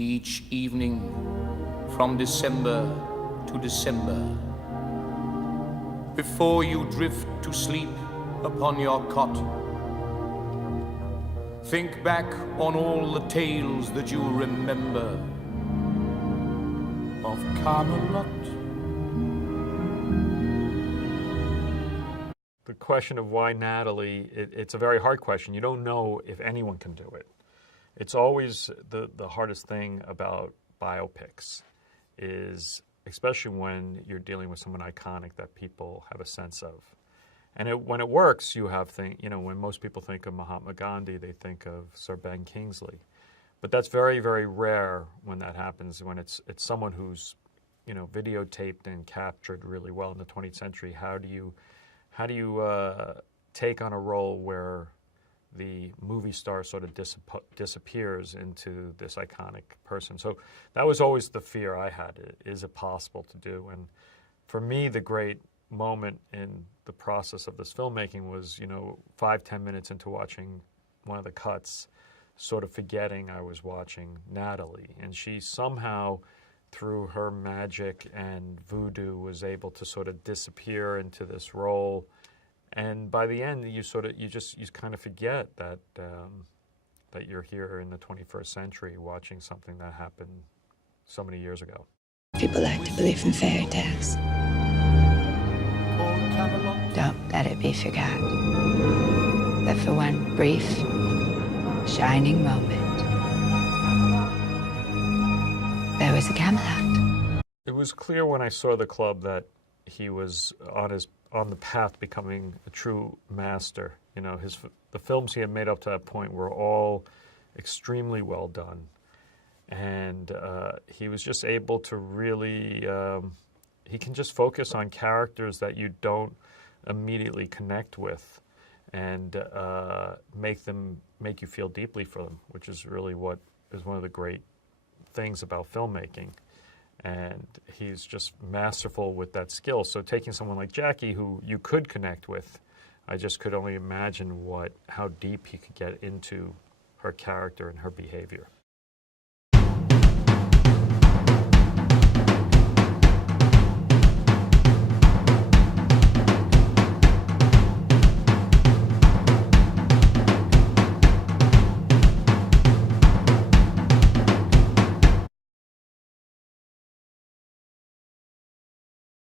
each evening from December to December. Before you drift to sleep upon your cot, think back on all the tales that you remember of Camelot. The question of why Natalie, it's a very hard question. You don't know if anyone can do it. It's always the hardest thing about biopics is, especially when you're dealing with someone iconic that people have a sense of. And when it works, you have when most people think of Mahatma Gandhi, they think of Sir Ben Kingsley. But that's very, very rare when that happens, when it's someone who's, videotaped and captured really well in the 20th century. How do you take on a role where the movie star sort of disappears into this iconic person? So that was always the fear I had. Is it possible to do? And for me, the great moment in the process of this filmmaking was, 5-10 minutes into watching one of the cuts, sort of forgetting I was watching Natalie. And she somehow, through her magic and voodoo, was able to sort of disappear into this role. And by the end, you kind of forget that that you're here in the 21st century watching something that happened so many years ago. People like to believe in fairy tales. Don't let it be forgot that for one brief, shining moment, there was a Camelot. It was clear when I saw the club that he was on the path to becoming a true master. The films he had made up to that point were all extremely well done, and he was just able to really. He can just focus on characters that you don't immediately connect with, and make you feel deeply for them, which is really what is one of the great things about filmmaking. And he's just masterful with that skill. So taking someone like Jackie, who you could connect with, I just could only imagine how deep he could get into her character and her behavior.